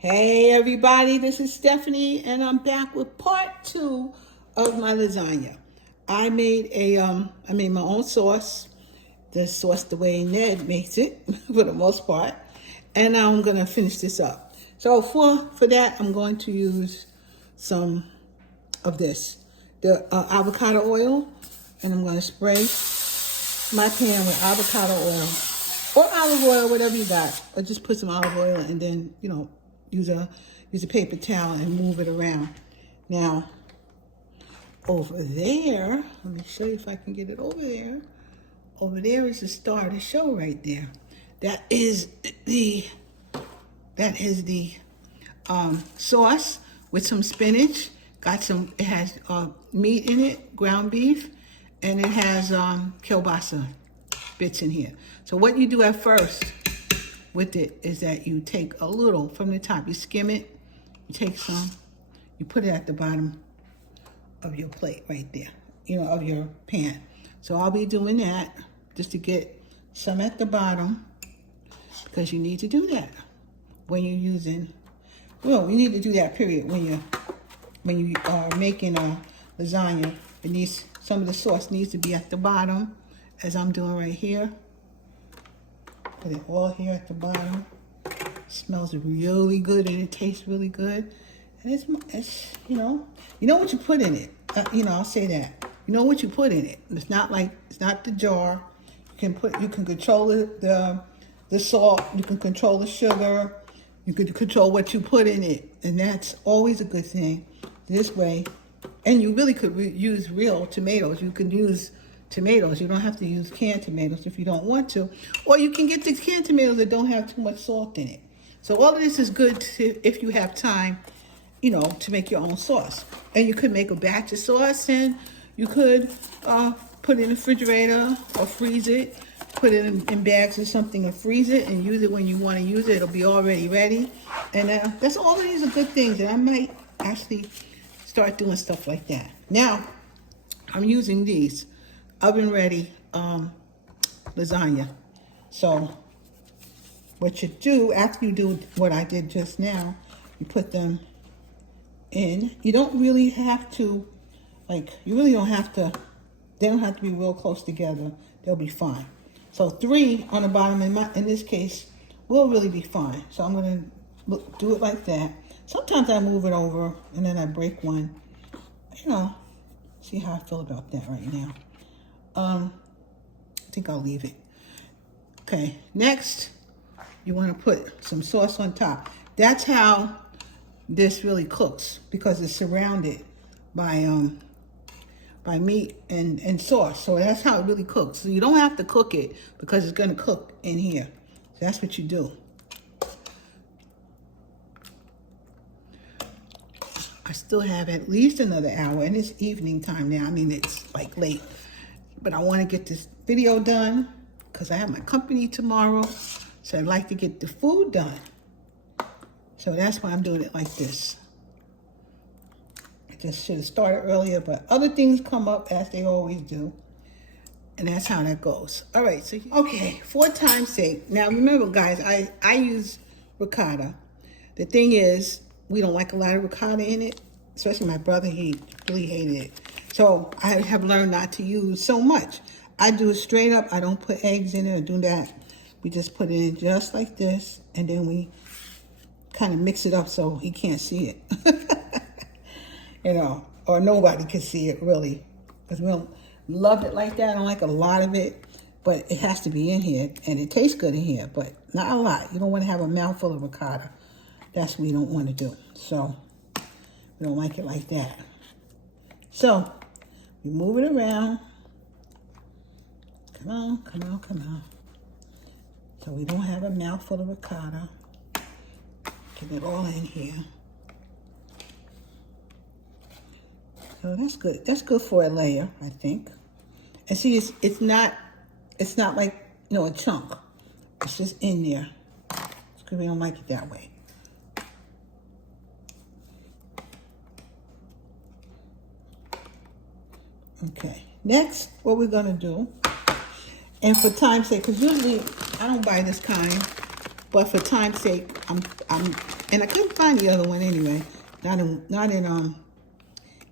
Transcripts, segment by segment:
Hey everybody, this is Stephanie and I'm back with part 2 of my lasagna. I made my own sauce, the sauce the way Ned makes it for the most part. And now I'm gonna finish this up. So for that, I'm going to use some of this, the avocado oil, and I'm gonna spray my pan with avocado oil or olive oil, whatever you got. Or just put some olive oil and then, use a paper towel and move it around. Now, over there, let me show you if I can get it over there. Over there is the star of the show right there. That is the sauce with some spinach. It has meat in it, ground beef, and it has kielbasa bits in here. So what you do at first with it is that you take a little from the top, you skim it, you take some, you put it at the bottom of your plate right there, of your pan. So I'll be doing that just to get some at the bottom, because you need to do that when you're using, you need to do that period when you are making a lasagna. Some of the sauce needs to be at the bottom, as I'm doing right here. Put it all here at the bottom. It smells really good and it tastes really good. And it's you know what you put in it. I'll say that. You know what you put in it. It's not the jar. You can control the salt. You can control the sugar. You can control what you put in it, and that's always a good thing. This way, and you really could use real tomatoes. You can use tomatoes. You don't have to use canned tomatoes if you don't want to. Or you can get the canned tomatoes that don't have too much salt in it. So all of this is good if you have time, to make your own sauce. And you could make a batch of sauce, and you could put it in the refrigerator or freeze it. Put it in bags or something and freeze it and use it when you want to use it. It'll be already ready. And that's all of these are good things. And I might actually start doing stuff like that. Now, I'm using these oven ready lasagna. So what you do after you do what I did just now, you put them in. You don't really have to, they don't have to be real close together. They'll be fine. So 3 on the bottom in this case will really be fine. So I'm gonna do it like that. Sometimes I move it over and then I break one. See how I feel about that right now. I think I'll leave it. Okay, next, you want to put some sauce on top. That's how this really cooks, because it's surrounded by meat and sauce. So that's how it really cooks. So you don't have to cook it, because it's going to cook in here. So that's what you do. I still have at least another hour, and it's evening time now. I mean, it's late. But I want to get this video done because I have my company tomorrow. So I'd like to get the food done. So that's why I'm doing it like this. I just should have started earlier, but other things come up as they always do. And that's how that goes. All right, so, okay, for time's sake. Now, remember, guys, I use ricotta. The thing is, we don't like a lot of ricotta in it, especially my brother. He really hated it. So I have learned not to use so much. I do it straight up. I don't put eggs in it or do that. We just put it in just like this, and then we kind of mix it up so he can't see it. Or nobody can see it, really. Because we don't love it like that. I don't like a lot of it, but it has to be in here, and it tastes good in here, but not a lot. You don't want to have a mouthful of ricotta. That's what we don't want to do. So we don't like it like that. So we move it around. Come on, come on, come on. So we don't have a mouthful of ricotta. Get it all in here. So that's good. That's good for a layer, I think. And see, it's not like, a chunk. It's just in there. It's because we don't like it that way. Okay, next, what we're gonna do, and for time's sake, because usually I don't buy this kind, But for time's sake, and I couldn't find the other one anyway. Not in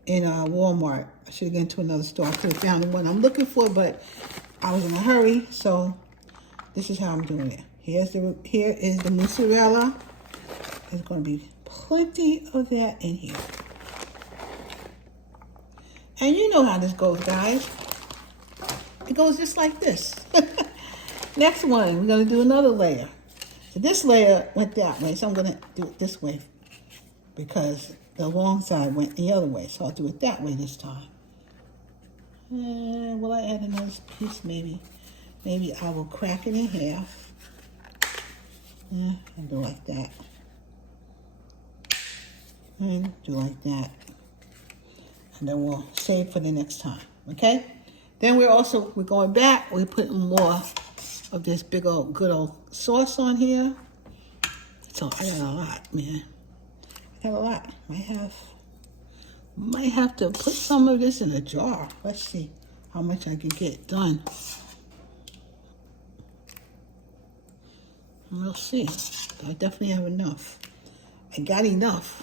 Walmart. I should get into another store. I could have found the one I'm looking for, but I was in a hurry, so this is how I'm doing it. Here is the mozzarella. There's going to be plenty of that in here. And you know how this goes, guys. It goes just like this. Next one, we're going to do another layer. So this layer went that way, so I'm going to do it this way because the long side went the other way. So I'll do it that way this time. Will I add another piece? Maybe. Maybe I will crack it in half. Yeah, and do like that. And do like that. And then we'll save for the next time, okay? Then we're going back. We're putting more of this big old, good old sauce on here. So I got a lot, man. I got a lot. Might have to put some of this in a jar. Let's see how much I can get done. We'll see. I definitely have enough. I got enough.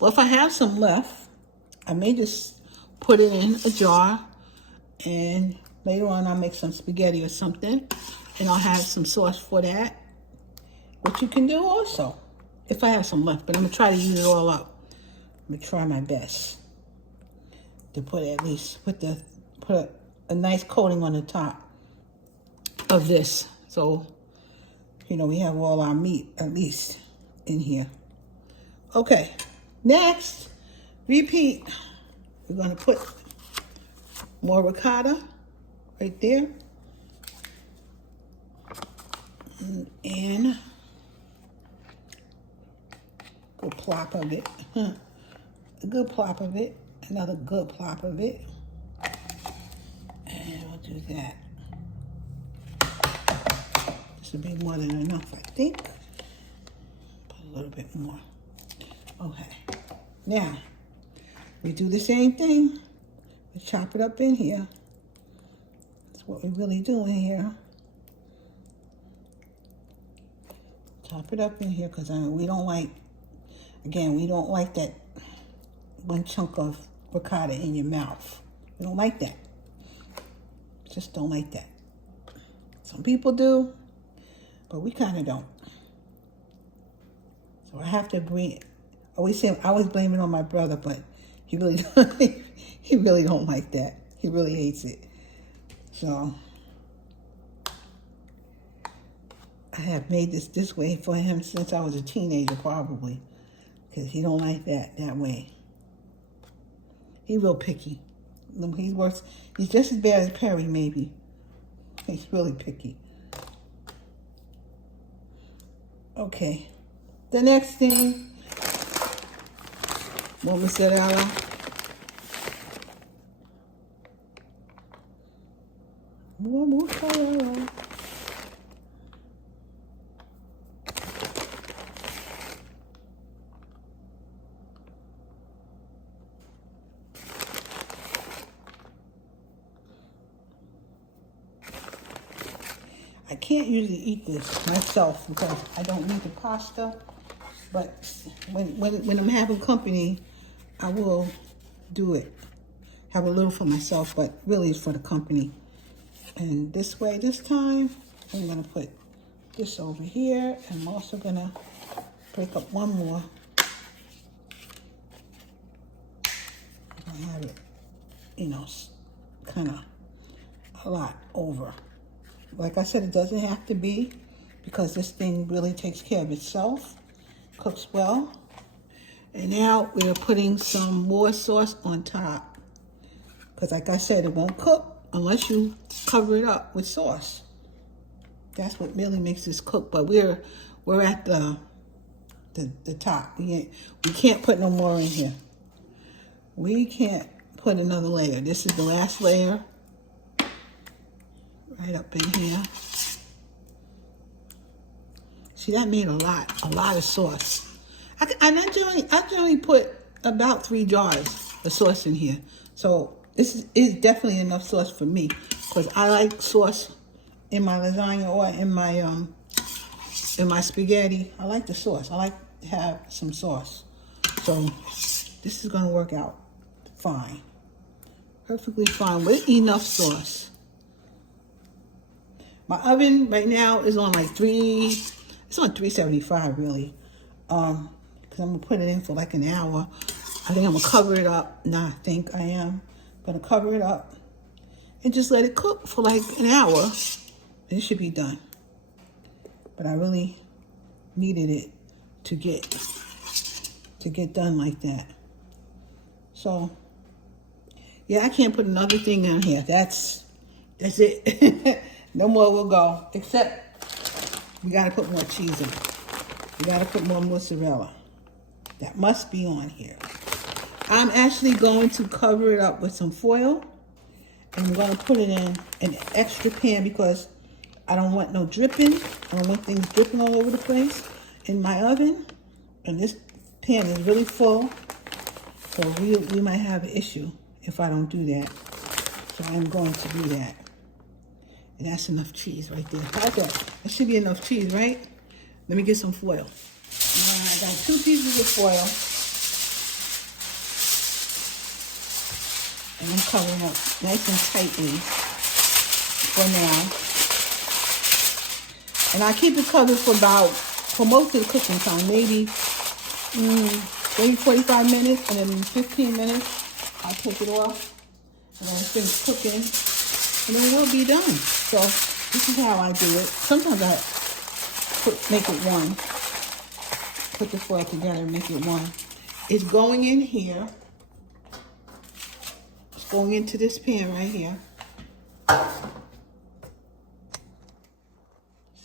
Well, if I have some left, I may just put it in a jar, and later on I'll make some spaghetti or something, and I'll have some sauce for that, which you can do also, if I have some left. But I'm going to try to use it all up. I'm going to try my best to put a nice coating on the top of this. So, you know, we have all our meat, at least, in here. Okay, next, repeat. We're going to put more ricotta right there. And a good plop of it. A good plop of it. Another good plop of it. And we'll do that. This will be more than enough, I think. Put a little bit more. Okay. Now, we do the same thing. We chop it up in here. That's what we're really doing here. Chop it up in here because we don't like, again, we don't like that one chunk of ricotta in your mouth. We don't like that. Just don't like that. Some people do, but we kind of don't. So I have to agree. I always blame it on my brother, but he really don't like that. He really hates it. So I have made this way for him since I was a teenager, probably, because he don't like that way. He's real picky. He's just as bad as Perry, maybe. He's really picky. Okay. The next thing, more mozzarella. More mozzarella. I can't usually eat this myself because I don't need the pasta. But when I'm having company, I will do it. Have a little for myself, but really it's for the company. And this way, this time, I'm going to put this over here. And I'm also going to break up one more. I'm going to have it, you know, kind of a lot over. Like I said, it doesn't have to be because this thing really takes care of itself. Cooks well. And now we're putting some more sauce on top. Because like I said, it won't cook unless you cover it up with sauce. That's what really makes this cook. But we're at the top. We can't put no more in here. We can't put another layer. This is the last layer. right up in here. See, that made a lot of sauce. I generally put about 3 jars of sauce in here. So this is definitely enough sauce for me, because I like sauce in my lasagna or in my spaghetti. I like the sauce. I like to have some sauce. So this is gonna work out fine. Perfectly fine with enough sauce. My oven right now is on like it's on 375 really. Because I'm gonna put it in for like an hour. I think I'm gonna cover it up. Nah, I think I am gonna cover it up and just let it cook for like an hour. And it should be done. But I really needed it to get done like that. So yeah, I can't put another thing in here. That's it. No more will go, except we gotta put more cheese in it. We gotta put more mozzarella. That must be on here. I'm actually going to cover it up with some foil, and I'm gonna put it in an extra pan because I don't want no dripping. I don't want things dripping all over the place in my oven. And this pan is really full, so we might have an issue if I don't do that. So I'm going to do that. And that's enough cheese right there. How's that? That should be enough cheese, right? Let me get some foil. I got 2 pieces of foil. And I'm covering up nice and tightly for now. And I keep it covered for most of the cooking time, maybe 45 minutes, and then 15 minutes, I'll take it off, and then finish cooking, and then we'll be done. So this is how I do it. Sometimes I make it one, put the foil together and make it one. It's going in here. It's going into this pan right here.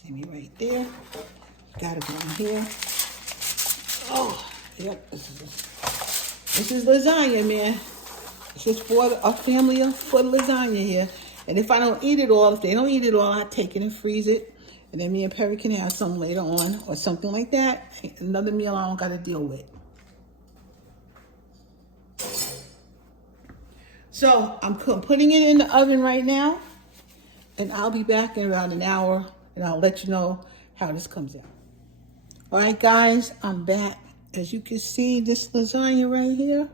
See me right there. Got it on here. Oh, yep. This is lasagna, man. It's just for a family of for lasagna here. And if I don't eat it all, if they don't eat it all, I take it and freeze it. And then me and Perry can have some later on or something like that. Another meal I don't got to deal with. So I'm putting it in the oven right now. And I'll be back in around an hour. And I'll let you know how this comes out. All right, guys, I'm back. As you can see, this lasagna right here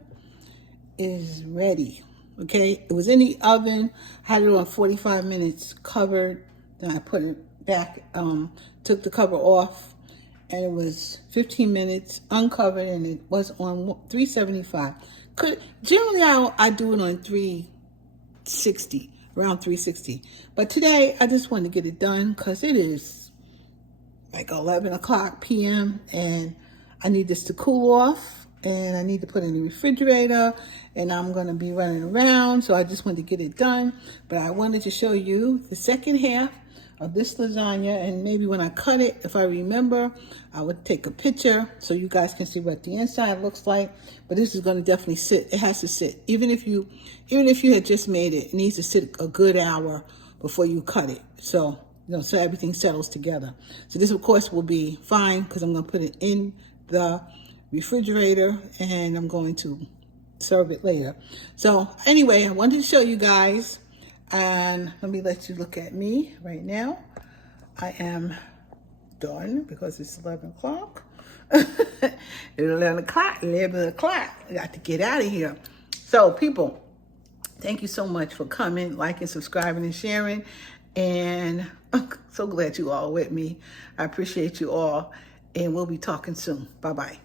is ready. Okay, it was in the oven. I had it on 45 minutes covered. Then I put it back, took the cover off, and it was 15 minutes uncovered, and it was on 375. Generally, I do it on 360, around 360. But today, I just wanted to get it done because it is like 11 o'clock p.m. and I need this to cool off. And I need to put it in the refrigerator, and I'm going to be running around, so I just wanted to get it done. But I wanted to show you the second half of this lasagna, and maybe when I cut it, if I remember, I would take a picture so you guys can see what the inside looks like. But this is going to definitely sit. It has to sit. Even if you had just made it, it needs to sit a good hour before you cut it. So, so everything settles together. So this, of course, will be fine because I'm going to put it in the refrigerator and I'm going to serve it later. So anyway, I wanted to show you guys, and let me let you look at me right now. I am done because it's 11 o'clock. 11 o'clock. I got to get out of here. So people, thank you so much for coming, liking, subscribing, and sharing. And I'm so glad you all with me. I appreciate you all, and we'll be talking soon. Bye-bye.